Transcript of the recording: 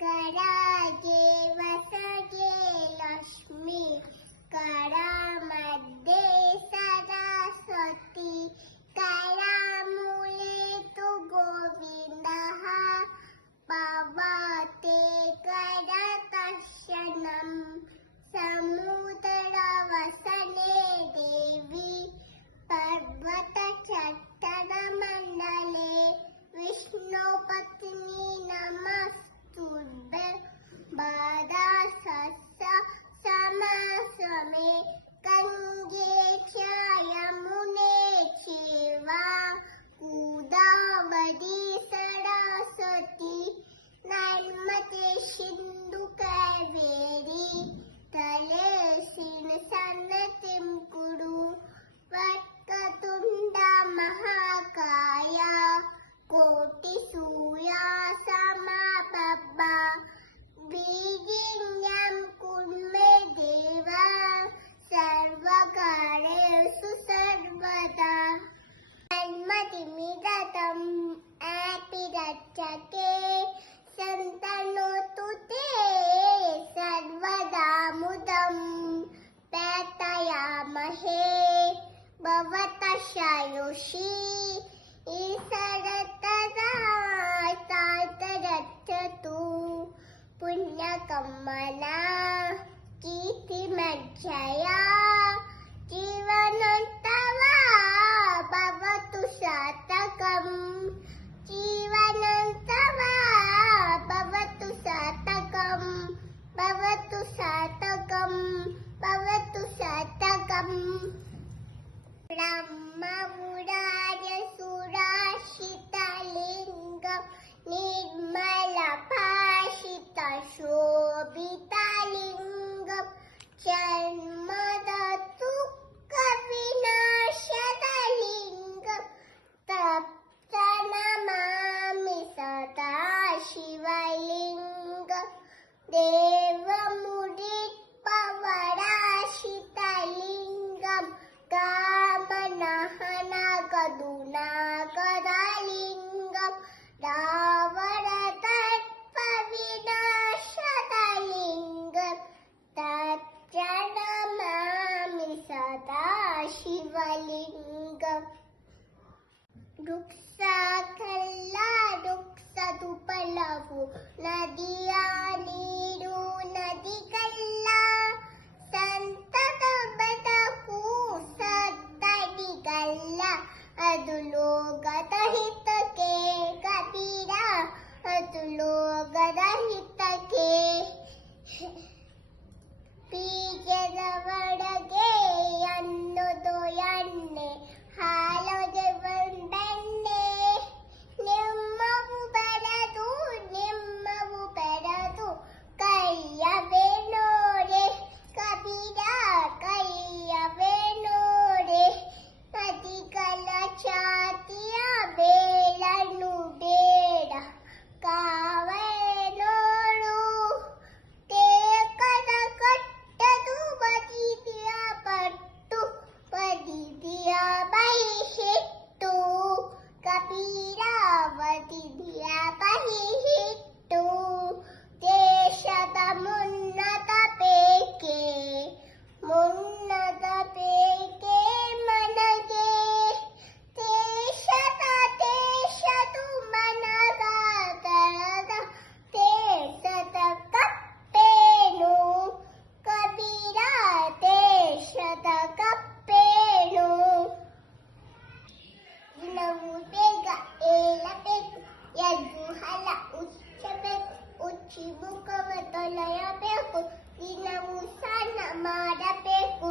करागे वसगे लक्ष्मी करामध्ये सरस्वती करामुळे तू गोविंदः पावते करदर्शनं समुद्रवसने देवी पर्वतचट्टनमण्डले विष्णुपत्नी नमस्तुभ्ये बाधासस्य समासमे गङ्गे च यमुने चैव गोदावरी सरस्वती नर्मदे सिन्धु कावेरी तलेऽस्मिन् सन्निधिं कुरु वक्रतुण्ड महाकाय कोटिसूर्यसमप्रभा वीर्यं कुर्मे देव सर्वकार्येषु सर्वदा जन्मदिमिदं अतिरक्षते सन्तनोतु ते सर्वदा मुदं प्रार्थयामहे भवतः आयुषी ईश्वरतरातु पुण्यकम्मना कीर्तिमज्जया जीवनोत्तवा भवतु शतकम् जीवनोत्तवा भवतु शतकम् भवतु शतकम् भवतु शतकम् ब्रह्मपुराणसुराशितलिङ्गं निर्मलभाषितशोभितलिङ्गं जन्मदुःखविनाशदलिङ्गं तप्तनमामि सदा शिवलिङ्गं देवमुदितपराशितलिङ्गं कामनहनगदुनागदलिङ्गं रावणदर्पविनाशदलिङ्गं तत्र नमामि सदा शिवलिङ्गम् वृक्षकल्ला वृक्षदुपलभु नदिया ನೀರು ನದಿಗಲ್ಲ ಸಂತತ ಬದುಕು ಸದ್ದಡಿಗಲ್ಲ ಅದು ಲೋಕದ ಹಿತಕ್ಕೆ ಕಬೀರ ಅದು ಲೋಕದ ಹಿತಕ್ಕೆ ಬೀಜದ ಒಳಗೆ ಅನ್ನೋದು ಎಣ್ಣೆ ಹಾಲೊದೆ ಬೆಣ್ಣೆ ನಿಮ್ಮವು ಬೆಳೆದು ಕೈಯವೇ ನೋಡೆ ಕಬೀರ ಕೈಯವೇ ನೋಡೆ ನದಿಗಳ ಚಾತಿಯ ಬೇಳನು ಬೇಡ ಕಾವೇ ನೋಡು ತೇಕದ ಕಟ್ಟದು ಬದಿದಿಯ ಪಟ್ಟು ಬದಿದಿಯ ಬಹಿಟ್ಟು ಕಬೀರ ಬದಿದಿಯ ಬಹಿಟ್ಟು ದೇಶದ ಮುನ್ನತ ಬೇಕೆ ಮುನ್ನತ ಬೇಕೆ ಮನಗೆ ದೇಶದು ಮನದ ದೇಶದ ಕಪ್ಪೇನು ಕಬೀರ ದೇಶದ ಕಪ್ಪೇನು ದಿನವೂ ಬೇಗ ಏಳಬೇಕು ಎದ್ದು ಹಲ ಉಚ್ಚಬೇಕು ಉಚ್ಚಿ ಮುಖವ ತೊಳೆಯಬೇಕು ದಿನವೂ ಸ್ನಾನ ಮಾಡಬೇಕು